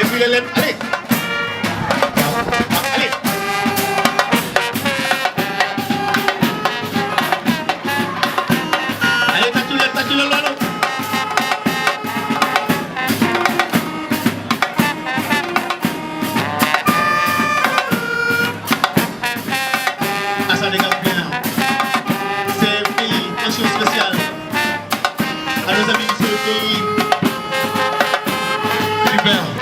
défilé leen allez allez allez tàccu leen loolu Assane Gaspien c'est pays mention spéciale à nos amis sur le pays super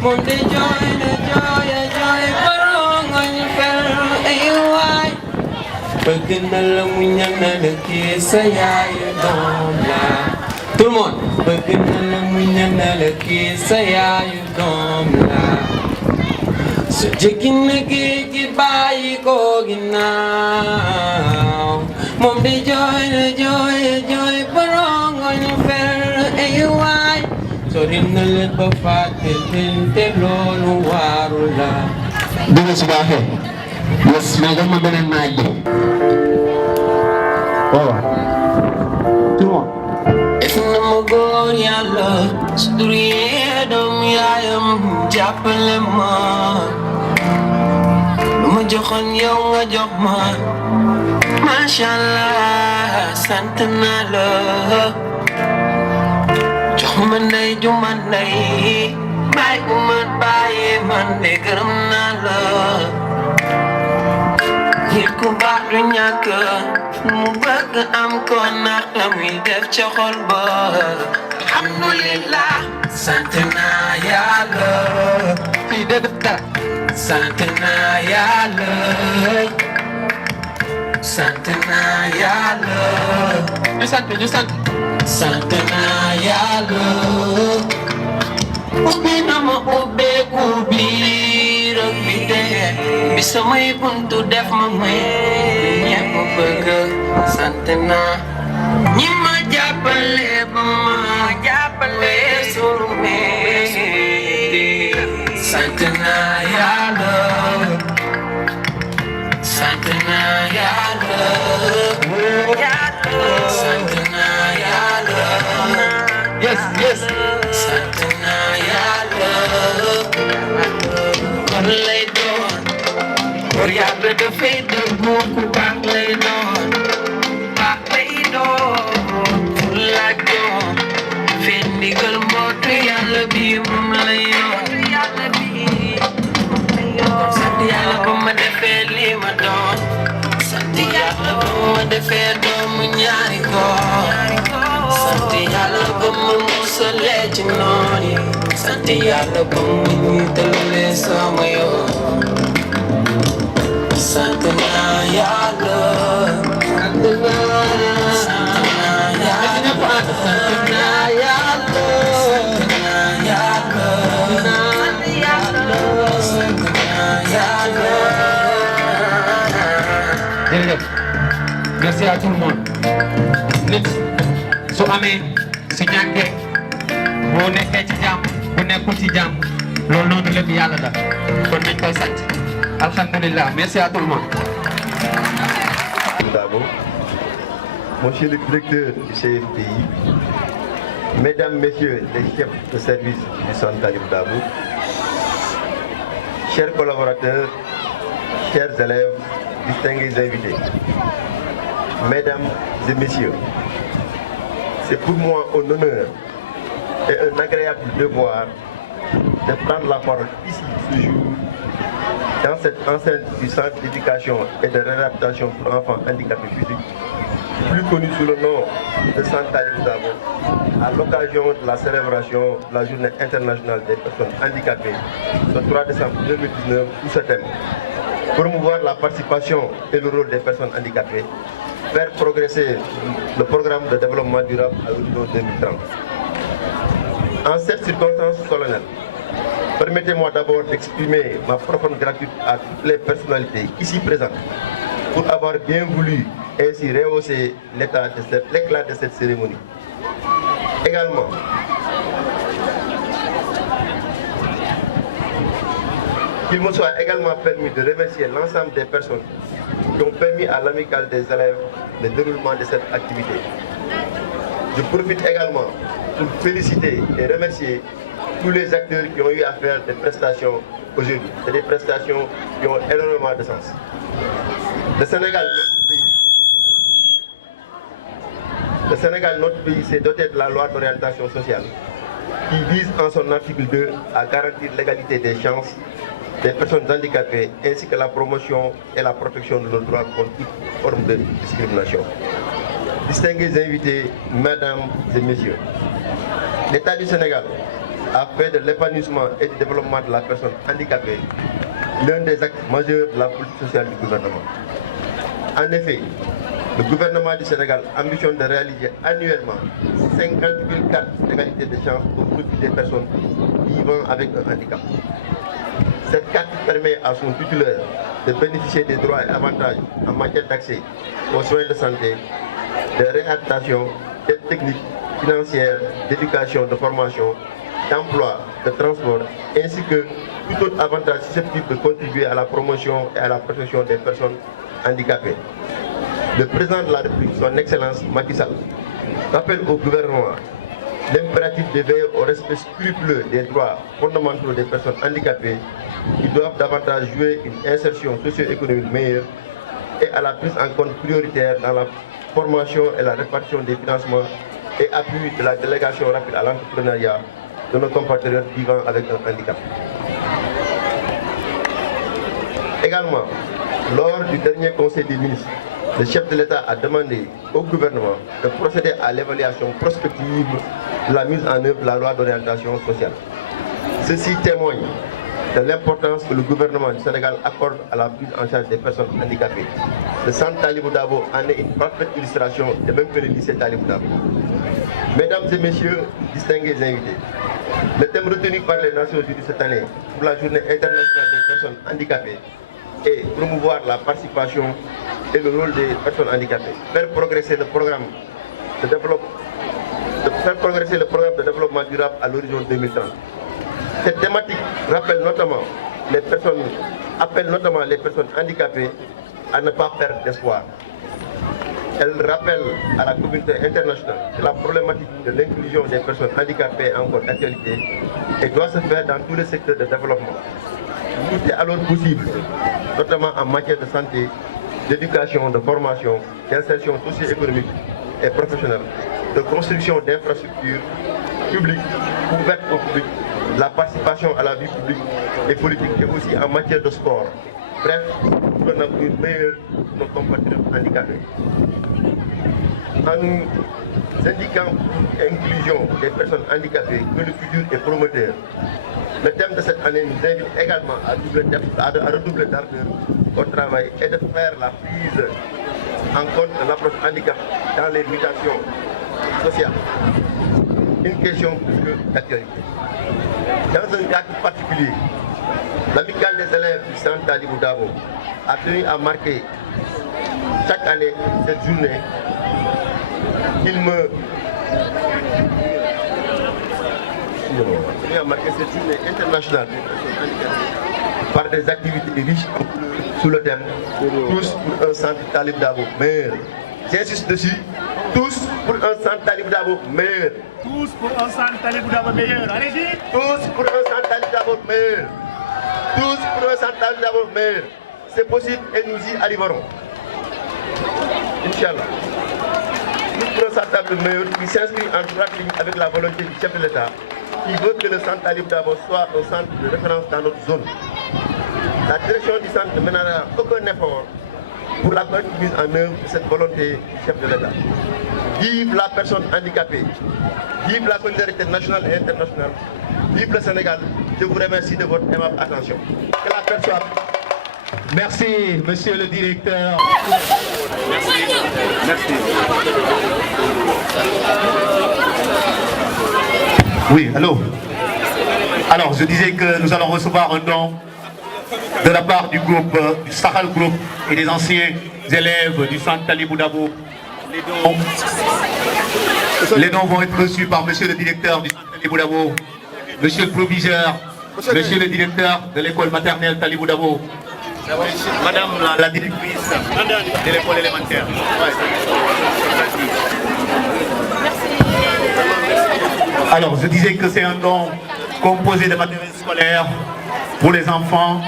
Monday joy, barongoñ fel ay waay bëgg na la mu ñaanal kii sa yaayu doom la tout le monde bëgg na la mu ñaanal kii sa yaayu doom la so jéggi na géej gi bàyyi ko ginnaaw moom de jooy barongoñ fel ay waay sori na leen ba fàtte te loolu waaru la. dina si baaxee. yes mais jox ma beneen naaj bi. waaw. tout le monde. def na ma góor yàlla su dur yee doom yaayam jàppale ma lu ma joxoon yow nga jox ma macha allah sant naa la. man day ju man day bàyyi ku man bàyyi man de gërëm naa la nit ku baax du ñàkk mu bëgg am ko nax la muy def ca xol ba alhamdulillah sant naa yàlla fii de def dara sant naa yàlla sant naa yàlla ñu sant sant naa yàlla ubbi na ma ubbeeku biir ak biti bi samay buntu def ma may ñépp bëgg sant naa ñi ma jàppale ba ma jàppale sunu mee sant naa yàlla sant naa yàlla sant naa yàlla yes yes. sant naa yàlla kon lay doon pour yàlla dafay dëggu ku baax lay doon pour laaj doon fii ndigal mbootu yàlla bi moom lay yoon sant yàlla ba ma defee lii ma doon sant yàlla ba ma defee doomu ñaari góor sant yàlla ba ma musalee ci noon yi sant yàlla ba ma jiitalee sama yoon sant naa yàlla sant naa yàlla sant naa yàlla sant naa yàlla sant naa yàlla. jërëjëf. merci à tout le monde. nit su amee su ñàkkee bu nekkee ci jàmm bu nekkul ci jàmm loolu noonu lépp yàlla la kon nañ koy sant alhamdulilah merci à tout le monde. Dabo Monsieur le directeur du CFPI, Mesdames, Messieurs les chefs de service du Centre Talibou Dabo, chers collaborateurs, chers élèves, distingués invités, Mesdames et Messieurs, c'est pour moi un honneur et un agréable devoir de prendre la parole ici ce jour dans cette enceinte du Centre d'éducation et de réadaptation pour enfants handicapés physiques, plus connu sous le nom de Centre Talibou Dabo, à l'occasion de la célébration de la Journée internationale des personnes handicapées, le 3 décembre 2019, sous ce thème. Promouvoir la participation et le rôle des personnes handicapées, faire progresser le programme de développement durable à l'horizon 2030. En cette circonstance solennelle, permettez-moi d'abord d'exprimer ma profonde gratitude à toutes les personnalités ici présentes pour avoir bien voulu ainsi rehausser l'éclat de cette cérémonie. Également, qu'il me soit également permis de remercier l'ensemble des personnes qui ont permis à l'amicale des élèves le déroulement de cette activité. Je profite également pour féliciter et remercier tous les acteurs qui ont eu à faire des prestations aujourd'hui. C'est des prestations qui ont énormément de sens. Le Sénégal, notre pays, s'est doté de la loi d'orientation sociale qui vise en son article 2 à garantir l'égalité des chances des personnes handicapées ainsi que la promotion et la protection de leurs droits contre toute forme de discrimination. Distingués invités, Mesdames et Messieurs, l'État du Sénégal a fait de l'épanouissement et du développement de la personne handicapée l'un des actes majeurs de la politique sociale du gouvernement. En effet, le gouvernement du Sénégal ambitionne de réaliser annuellement 50 000 cartes d'égalité de chance au profit des personnes vivant avec un handicap. Cette carte permet à son titulaire de bénéficier des droits et avantages en matière d'accès aux soins de santé, de réadaptation, d'aide technique, financière, d'éducation, de formation, d'emploi, de transport, ainsi que tout autre avantage susceptible de contribuer à la promotion et à la protection des personnes handicapées. Le président de la République, son Excellence Macky Sall, rappelle au gouvernement l'impératif de veiller au respect scrupuleux des droits fondamentaux des personnes handicapées qui doivent davantage jouer une insertion socio-économique meilleure et à la prise en compte prioritaire dans la formation et la répartition des financements et appui de la délégation rapide à l'entrepreneuriat de nos compatriotes vivant avec un handicap. Également, lors du dernier Conseil des ministres, le chef de l'État a demandé au gouvernement de procéder à l'évaluation prospective de la mise en œuvre de la loi d'orientation sociale. Ceci témoigne de l'importance que le gouvernement du Sénégal accorde à la prise en charge des personnes handicapées. Le Centre Talibou Dabo en est une parfaite illustration, de même que le lycée Talibou Dabo. Mesdames et Messieurs, distingués invités, le thème retenu par les Nations Unies cette année pour la Journée internationale des personnes handicapées est promouvoir la participation et le rôle des personnes handicapées, faire progresser le programme de développement durable à l'horizon 2030. Cette thématique appelle notamment les personnes handicapées à ne pas perdre d'espoir. Elle rappelle à la communauté internationale que la problématique de l'inclusion des personnes handicapées est encore d'actualité et doit se faire dans tous les secteurs de développement. Tout est alors possible, notamment en matière de santé, d'éducation, de formation, d'insertion socio-économique et professionnelle, de construction d'infrastructures publiques ouvertes au public, la participation à la vie publique et politique et aussi en matière de sport. Bref, pour un avenir meilleur pour nos compatriotes handicapés. En nous indiquant l'inclusion des personnes handicapées que le futur est prometteur, le thème de cette année nous invite également à redoubler d'ardeur au travail et de faire la prise en compte de l'approche handicap dans les mutations sociales. Une question plus que d'actualité. Dans un cadre particulier, l'amicale des élèves du Centre Talibou Dabo a tenu à marquer chaque année cette journée internationale par des activités riches sous le thème Tous pour un Centre Talibou Dabo. Mais j'insiste dessus Tous pour un centre Talibou Dabo meilleur. Tous pour un centre Talibou Dabo meilleur. Allez-y. Tous pour un centre Talibou Dabo meilleur. Tous pour un centre Talibou Dabo meilleur. C'est possible et nous y arriverons. Inch'Allah. Tous pour un centre Talibou meilleur qui s'inscrit en droite ligne avec la volonté du chef de l'État qui veut que le centre Talibou Dabo soit un centre de référence dans notre zone. La direction du centre ne mènera aucun effort pour la correcte mise en œuvre de cette volonté du chef de l'État. Vive la personne handicapée, vive la solidarité nationale et internationale, vive le Sénégal. Je vous remercie de votre aimable attention. Que la paix soit. Merci, monsieur le directeur. Merci. Oui, allô. Alors, je disais que nous allons recevoir un don de la part du groupe, du Sahel Group et des anciens élèves du centre Talibou Dabo. Les dons vont être reçus par monsieur le directeur du centre Talibou Dabo, monsieur le proviseur, monsieur le directeur de l'école maternelle Talibou Dabo, madame la directrice de l'école élémentaire. Alors, je disais que c'est un don composé de matériel scolaire pour les enfants,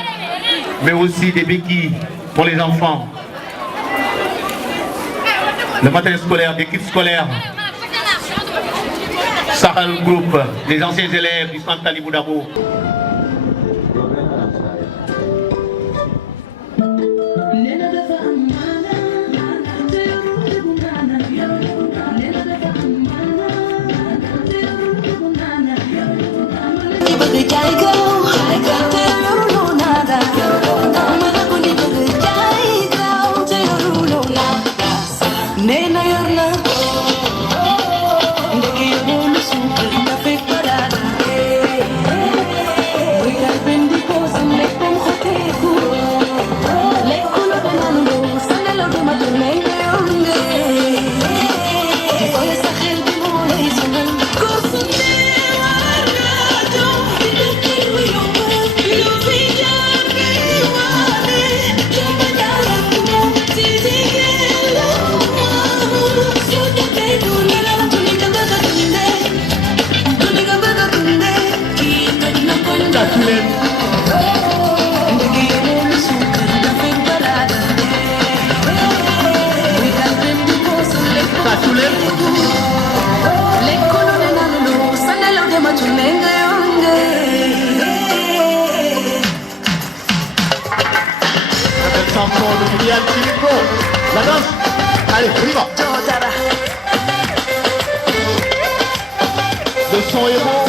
mais aussi des béquilles pour les enfants. Le matériel scolaire, des kits scolaires. Sahel Group, les anciens élèves du centre Talibou Dabo. La danse, allez, on y va. Le son est bon.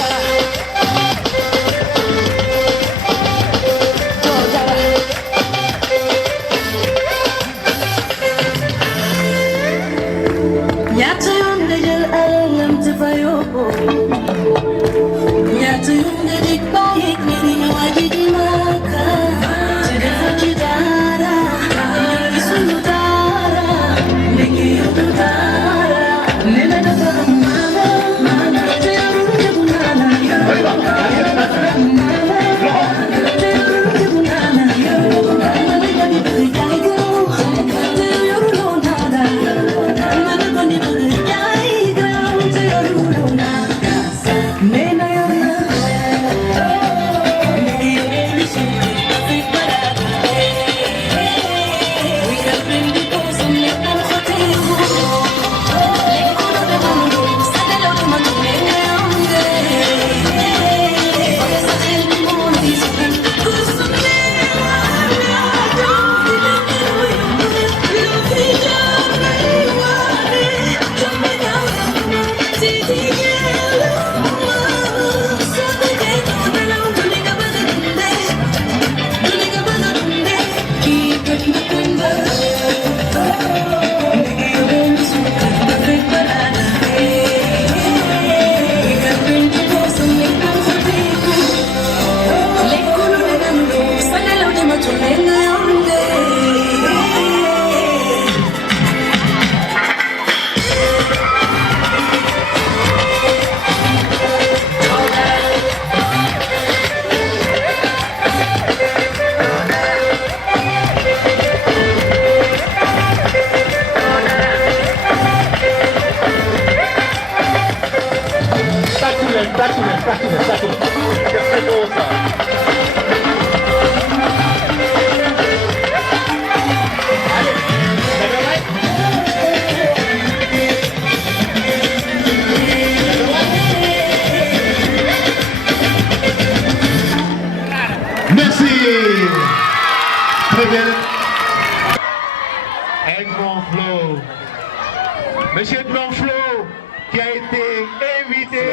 Monsieur Blanchot, qui a été invité,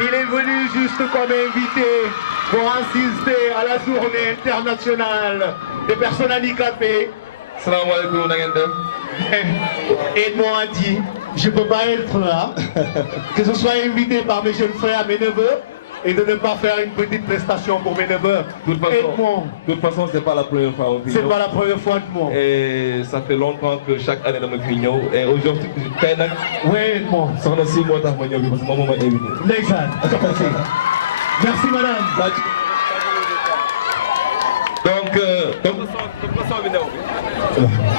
il est venu juste comme invité pour assister à la journée internationale des personnes handicapées. Salam alaikum, Et ils m'ont dit, je ne peux pas être là, que je sois invité par mes jeunes frères, mes neveux, et de ne pas faire une petite prestation pour mes neveux. De toute façon, ce n'est pas la première fois au C'est pas la première fois de moi. Et ça fait longtemps que chaque année, je me suis et aujourd'hui, je suis oui, moi. Ça fait 6 mois que je suis parce que moi, je suis invité. Exact. Merci, madame. Donc,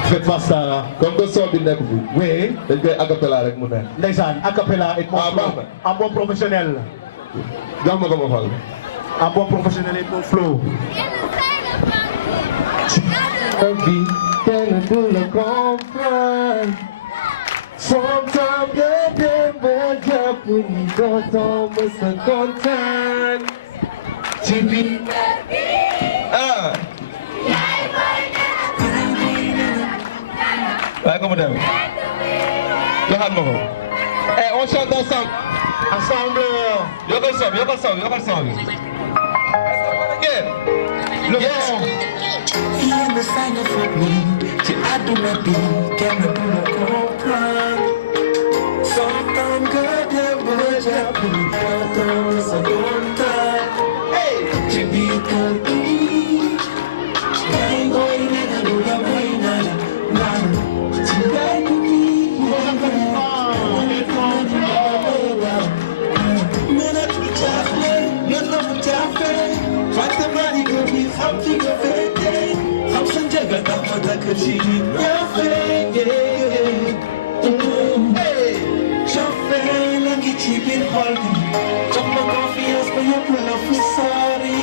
faites pas ça. Comme que ça, oui. dañ koy acapella rek mu neex. Ndeysaan acapella et un bon professionnel. jox ma ko ma fal. Un bon professionnel et bon flow. Bi kenn du la comprendre. Sometimes nga dem ba jàpp ni dootoo mës a kontaan. ci biir waaye ko mu dem joxaat ma ko. On chante ensemble. Ensemble. Yokkal son bi. Le son. Yéen a sañ a foog ni ci àdduna bi kenn du la comprendre. Sometimes nga dem ba jàpp ni dootoo sa kontaan. ci biir kër gi ngay ngoy ne na lu la may naan naan ci mbedd mi mënatu jaaxle yàlla mu jaafe fàtte maa di gëm ni xam fi nga féete xam sa njëga tax ma takk ci ñaafe Chauffé la ngi ci biir xol bi jox ma confiance ba yóbbu la fu sori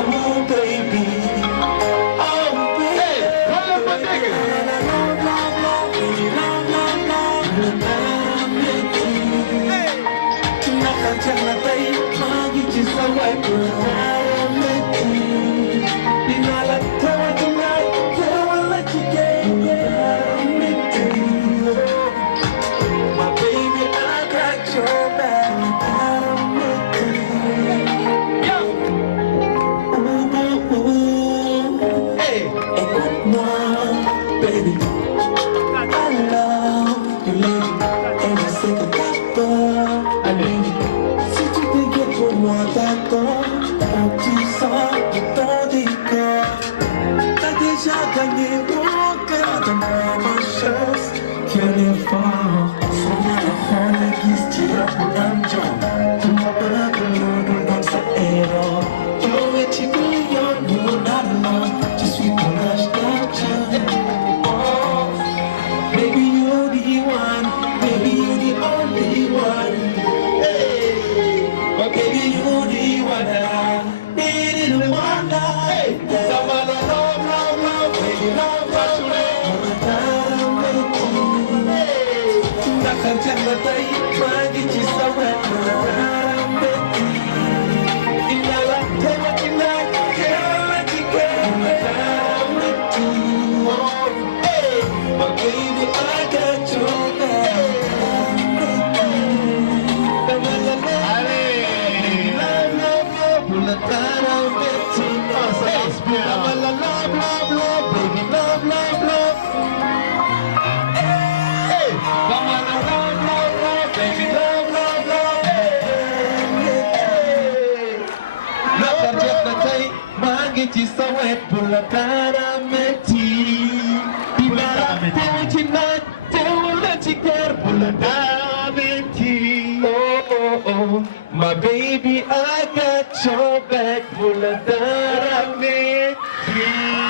oh baby oh baby My baby, I got your back pour la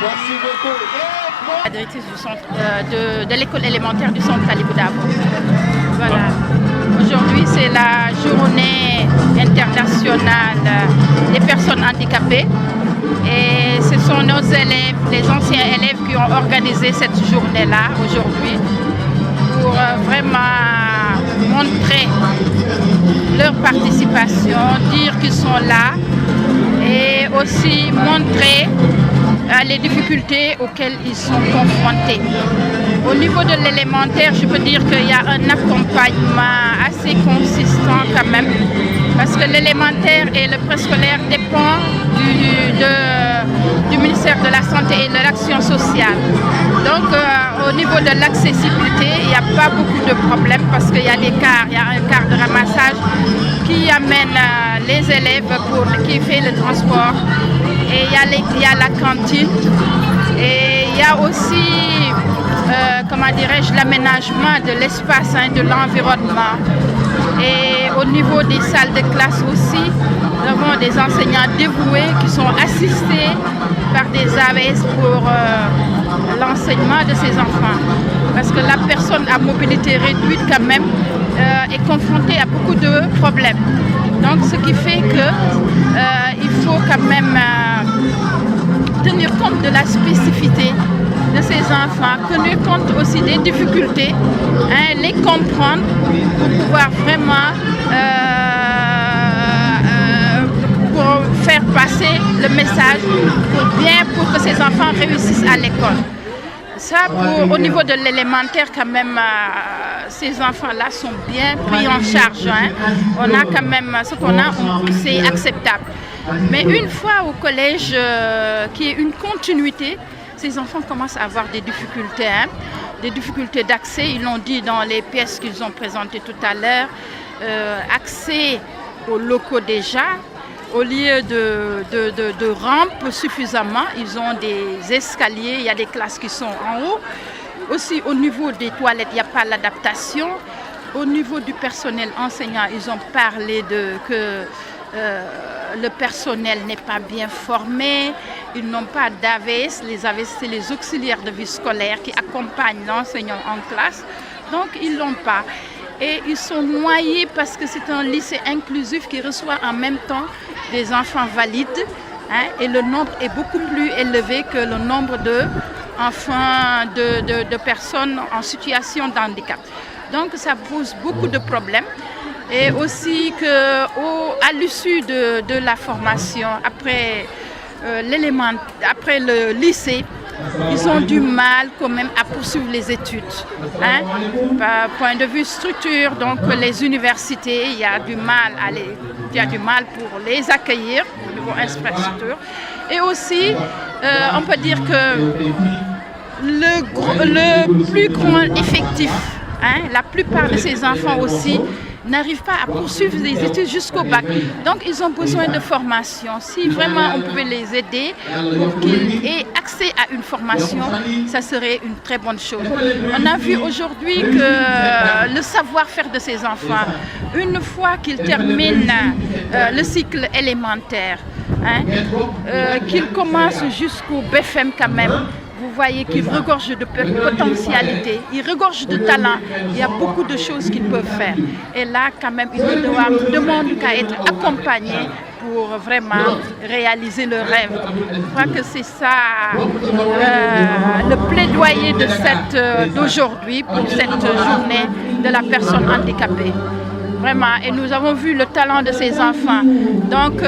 Merci beaucoup. Directrice du centre, de l'école élémentaire du centre Talibou Dabo. Voilà. Aujourd'hui, c'est la journée internationale des personnes handicapées. Et ce sont nos élèves, les anciens élèves qui ont organisé cette journée-là aujourd'hui pour vraiment montrer leur participation, dire qu'ils sont là et aussi montrer les difficultés auxquelles ils sont confrontés. Au niveau de l'élémentaire, je peux dire qu'il y a un accompagnement assez consistant quand même, parce que l'élémentaire et le préscolaire dépendent du ministère de la Santé et de l'Action sociale. Donc au niveau de l'accessibilité, il n'y a pas beaucoup de problèmes parce qu'il y a des cars, il y a un car de ramassage qui amène les élèves qui fait le transport. Et il y a la cantine et il y a aussi, comment dirais-je, l'aménagement de l'espace, de l'environnement. Et au niveau des salles de classe aussi, nous avons des enseignants dévoués qui sont assistés par des AVS pour l'enseignement de ces enfants. Parce que la personne à mobilité réduite quand même est confrontée à beaucoup de problèmes. Donc ce qui fait qu'il faut quand même tenir compte de la spécificité de ces enfants, tenir compte aussi des difficultés, les comprendre pour pouvoir vraiment pour faire passer le message pour que ces enfants réussissent à l'école. Ça, au niveau de l'élémentaire, quand même, ces enfants-là sont bien pris en charge. On a quand même ce qu'on a, c'est acceptable. Mais une fois au collège, qui est une continuité, ces enfants commencent à avoir des difficultés d'accès. Ils l'ont dit dans les pièces qu'ils ont présentées tout à l'heure. Accès aux locaux déjà. Au lieu de rampes suffisamment, ils ont des escaliers, il y a des classes qui sont en haut. Aussi au niveau des toilettes, il n'y a pas l'adaptation. Au niveau du personnel enseignant, ils ont parlé que le personnel n'est pas bien formé, ils n'ont pas d'AVS. Les AVS, c'est les auxiliaires de vie scolaire qui accompagnent l'enseignant en classe. Donc ils ne l'ont pas. Et ils sont noyés parce que c'est un lycée inclusif qui reçoit en même temps des enfants valides. Et le nombre est beaucoup plus élevé que le nombre d'enfants, de personnes en situation de handicap. Donc ça pose beaucoup de problèmes. Et aussi qu'à l'issue de la formation, après le lycée, ils ont du mal quand même à poursuivre les études. Par point de vue structure, donc les universités, il y a du mal pour les accueillir au niveau infrastructure. Et aussi, on peut dire que le plus grand effectif, la plupart de ces enfants aussi, n'arrivent pas à poursuivre les études jusqu'au bac. Donc ils ont besoin de formation. Si vraiment on pouvait les aider pour qu'ils aient accès à une formation, ça serait une très bonne chose. On a vu aujourd'hui que le savoir-faire de ces enfants, une fois qu'ils terminent le cycle élémentaire, qu'ils commencent jusqu'au BFM quand même, vous voyez qu'ils regorgent de potentialité, ils regorgent de talent. Il y a beaucoup de choses qu'ils peuvent faire. Et là, quand même, ils ne demandent qu'à être accompagnés pour vraiment réaliser leur rêve. Je crois que c'est ça le plaidoyer d'aujourd'hui pour cette journée de la personne handicapée. Vraiment, et nous avons vu le talent de ces enfants. Donc,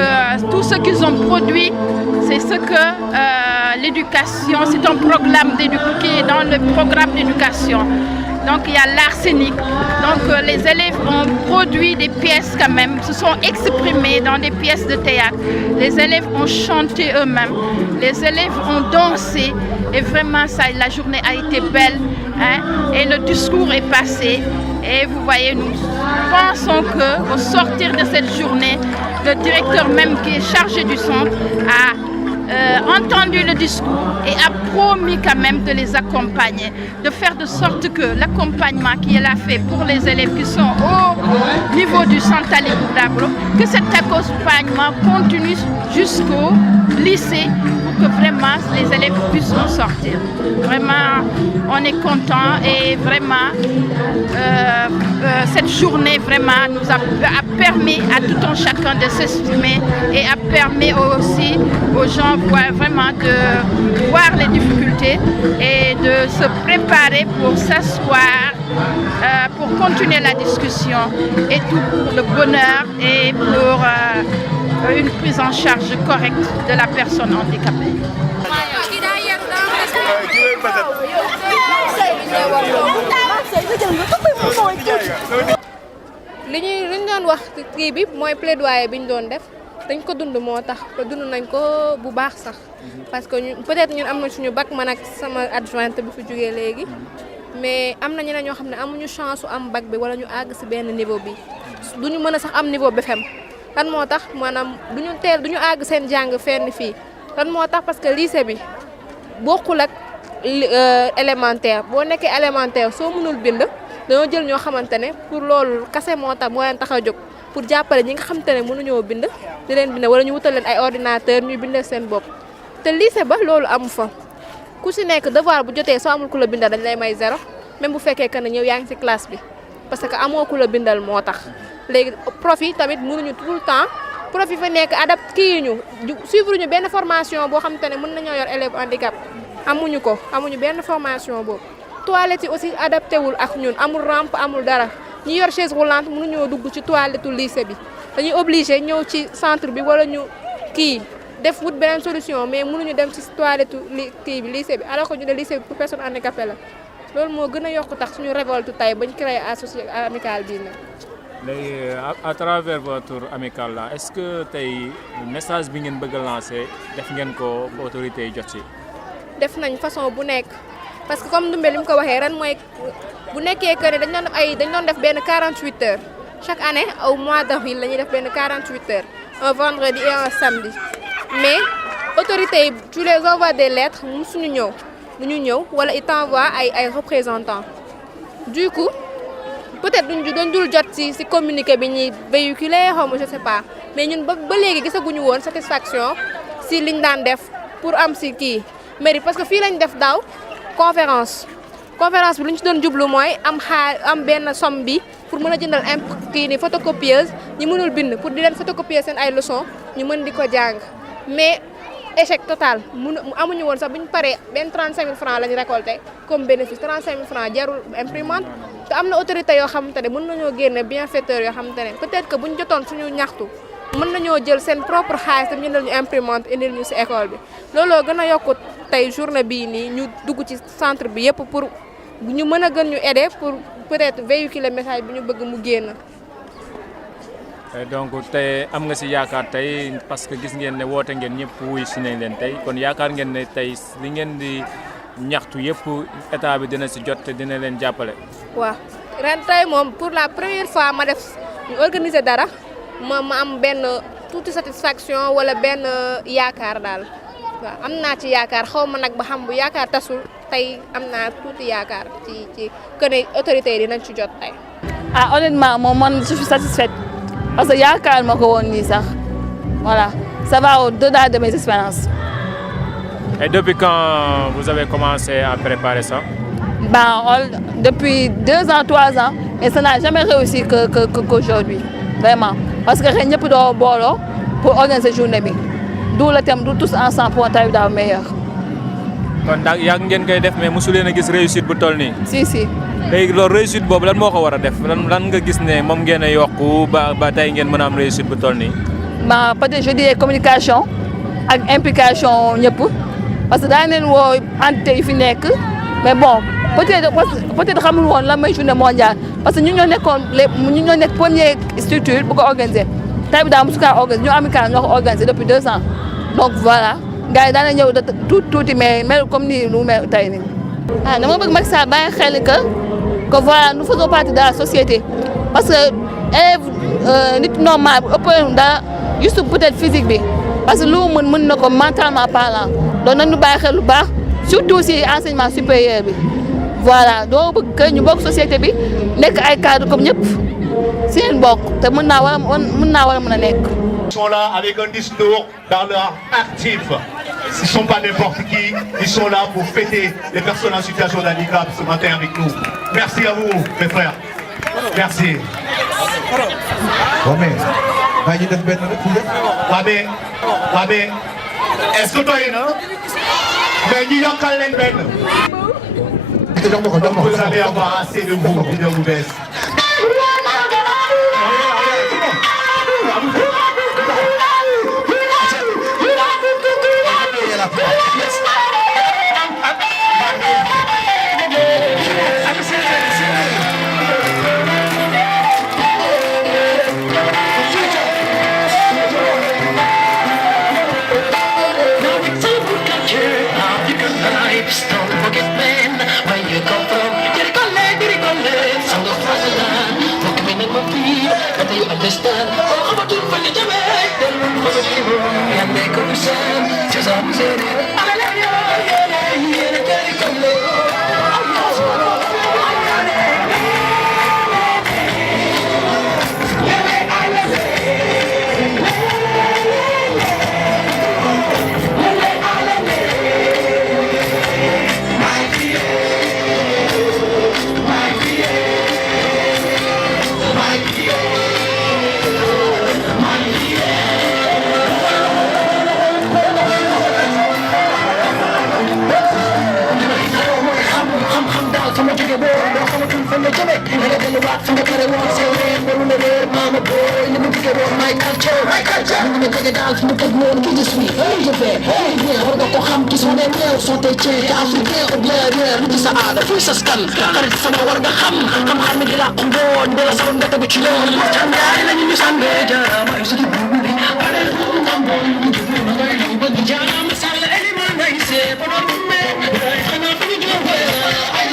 tout ce qu'ils ont produit, c'est ce que l'éducation, c'est un programme qui est dans le programme d'éducation. Donc, il y a l'arsenic. Donc, les élèves ont produit des pièces quand même, se sont exprimés dans des pièces de théâtre. Les élèves ont chanté eux-mêmes. Les élèves ont dansé. Et vraiment, la journée a été belle. Et le discours est passé. Et vous voyez, nous pensons qu'au sortir de cette journée, le directeur même qui est chargé du centre a entendu le discours et a promis quand même de les accompagner, de faire de sorte que l'accompagnement qu'il a fait pour les élèves qui sont au niveau du centre Talibou Dabo, que cet accompagnement continue jusqu'au lycée pour que vraiment les élèves puissent en sortir. Vraiment, on est content et vraiment cette journée vraiment nous a permis à tout un chacun de s'exprimer et a permis aussi aux gens vraiment de voir les difficultés et de se préparer pour s'asseoir, pour continuer la discussion et tout pour le bonheur et pour une prise en charge correcte de la personne handicapée. li ñu doon wax kii bi mooy plaidoyer bi ñu doon def dañ ko dund moo tax te dund nañ ko bu baax sax parce que ñu peut-être ñun am na suñu bac man ak sama adjointe bi fi jógee léegi mais am na ñeneen ñoo xam ne amuñu chance su am bac bi wala ñu àgg si benn niveau bi duñu mën a sax am niveau BFEM lan moo tax maanaam duñu àgg seen jàng fenn fii lan moo tax parce que lycée bi bokkul ak élémentaire boo nekkee élémentaire soo mënul bind dañoo jël ñoo xamante ne pour loolu kase moo tax moo leen tax a jóg pour jàppale ñi nga xamante ne mënuñoo bind di leen bind wala ñu wutal leen ay ordinateur ñuy bindal seen bopp te lycée ba loolu amu fa ku si nekk devoir bu jotee soo amul ku la bindal dañ lay may 0 même bu fekkee que ne ñëw yaa ngi si classe bi parce que amoo ku la bindal moo tax léegi prof yi tamit mënuñu tout le temps prof yi fa nekk kii ñu suivre ñu benn formation boo xamante ne mën nañoo yor élève handicap amuñu benn formation boobu toilette yi aussi adapté wul ak ñun amul rampe amul dara ñi yor chaise roulante mënuñoo dugg ci toilette lycée bi dañuy obligé ñëw ci centre bi wala ñu kii def wut beneen solution mais mënuñu dem ci toilette kii bi lycée bi alors que ñu ne lycée bi pour personne handicapée la loolu moo gën a yokk tax suñu révolte tey bañ créé association amicale bii nag. léegi à travers votre amicale là est-ce que tey message bi ngeen bëgg a lancer def ngeen ko autorités yi jot ci. def nañ façon bu nekk parce que comme Ndoumbé li mu ko waxee ren mooy bu nekkee que ne dañ doon def benn 48 heures chaque année au mois d'avril la ñuy def benn 48 heures un vendredi et un samedi mais autorités yi tu les envoies des lettres musuñu ñëw duñu ñëw wala ils t'envoient ay représentants du coup peut-être dañ dul jot ci communiqué bi ñuy véhiculer xaw ma je sais pas mais ñun ba léegi gisaguñu woon satisfaction ci liñ daan def pour am ci kii mairie parce que fii lañ def daaw conférence bi lu ñu ci doon jublu mooy am benn somme bi pour mën a jëndal kii ni photocopieuse ñi mënul bind pour di leen photocopier seen ay leçons ñu mën di ko jàng mais échec total amuñu woon sax bu ñu paree benn 35 000 francs la ñu récolté comme bénéfice 35 000 francs jarul imprimante te am na autorité yoo xamante ne mën nañoo génne bienfaiteurs yoo xamante ne peut-être que bu ñu jotoon suñu ñaxtu mën nañoo jël seen propre xaalis tam jëndal ñu imprimante indil ñu ci école bi looloo gën a yokku tey journée bii nii ñu dugg ci centre bi yëpp pour ñu mën a gën ñu aider pour peut-être véhiculer message bi ñu bëgg mu génn. donc tey am nga ci yaakaar tey parce que gis ngeen ne woote ngeen ñëpp wuy si nañ leen tey kon yaakaar ngeen ne tey li ngeen di ñaxtu yëpp état bi dina ci jot te dina leen jàppale. waaw ren tey moom pour la première fois ma def ñu organiser dara ma am benn tuuti satisfaction wala benn yaakaar daal waaw am naa ci yaakaar xaw ma nag ba xam bu yaakaar tasul tey am naa tuuti yaakaar ci que ne autorités yi dinañ ci jot tey. ah honnêtement moom man je suis satisfaite parce que yaakaar ma ko woon nii sax voilà ça va au-delà de mes espérances. Et depuis quand vous avez commencé à préparer ça? Depuis 2 ans, 3 ans, mais ça n'a jamais réussi qu'aujourd'hui, vraiment. Parce que rien peut pas pour organiser cette journée. D'où le thème, d'où tous ensemble pour un travail dans le meilleur. Kon dak yak ngeen koy def mais mosu leen a gis réussite bu toll nii. Si. léegi loolu réussite boobu lan moo ko war a def lan nga gis ne moom ngeen a yokku ba tey ngeen mën a am réussite bu toll nii. Peut-être je dirais communication ak implication ñëpp parce que daa leen woo entité yi fi nekk mais bon peut-être xamul woon lan mooy journée mondiale parce que ñu ñoo nekk première structure bu ko organiser tey bi daal mosu kaa organiser ñu amical ñoo ko organiser depuis 2 ans donc voilà gars yi daan ñëw tuuti mais mel comme ni lu mel tey nii. dama bëgg Macky Sall bàyyi xel que voilà nous faisons partie de la société parce que élève nit normal bu ëpp dara juste peut-être physique bi parce que lu mën na ko mentalement parlant donc nañu bàyyi xel lu baax surtout si enseignement supérieur bi voilà doo bëgg que ñu bokk société bi nekk ay cadre comme ñëpp seen bokk te mën naa war a mën a nekk. Ils sont là avec un discours dans leur actif. Ils ne sont pas n'importe qui, ils sont là pour fêter les personnes en situation de handicap ce matin avec nous. Merci à vous, mes frères. Merci. Est-ce que toi, vous allez avoir assez de vous, de vous baisse. you understand? Oh, I'm a dude from the Jamaica. And they come sand, just I'm saying it. From the Jamaica, and I tell you what, from the Caribbean, say, we're on the road, mama boy, let me pick it up, my culture, I'm gonna take it down from the good moon, get this sweet, je vais, on va pas xam qui sont les meilleurs, sont des tchèques, africains, ou bien, lu ci sa aada, fuy sa skan, xarit sama war nga xam ni di la ko ngoon, de la sama nga tegu ci yoon, cangaay lañu ñu sànde, jaarama, yu sa di buubuli, pare lu ngambon, ñu jublu na ngay lu bëgg, jaarama sàlla, eliman ngay see, pa doon me, xanaa fi ñu jóge, ay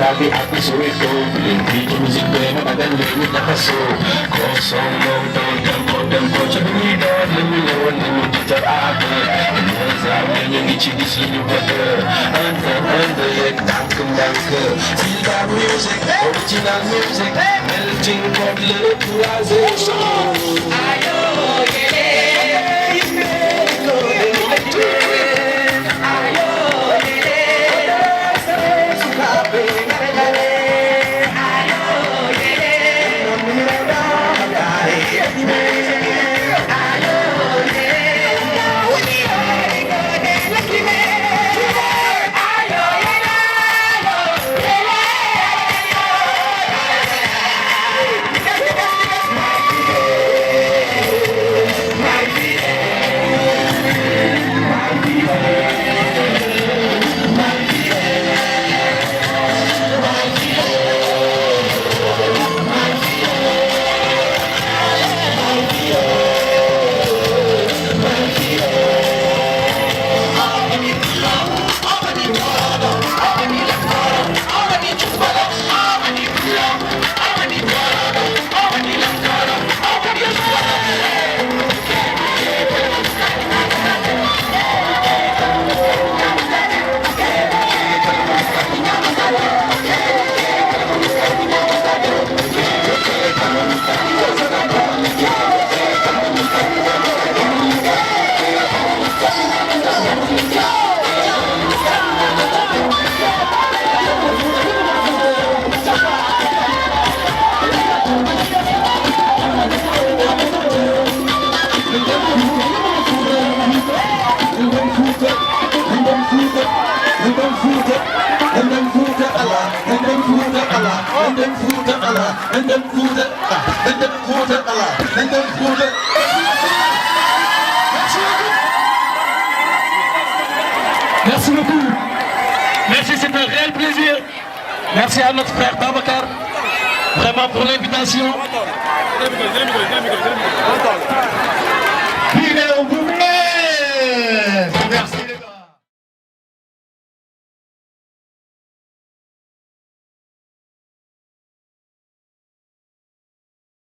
Tapi aku suwe ko Bikin musik gue matakan lewu nakaso Kosong long tempo Cebida lewu gitar aku Zaman yang ichi di sini pada Anda yek kembang ke Silka music, original music Melting pot lewu azim Ayo Merci beaucoup. Merci, c'est un réel plaisir. Merci à notre frère Babacar, vraiment pour l'invitation. Merci.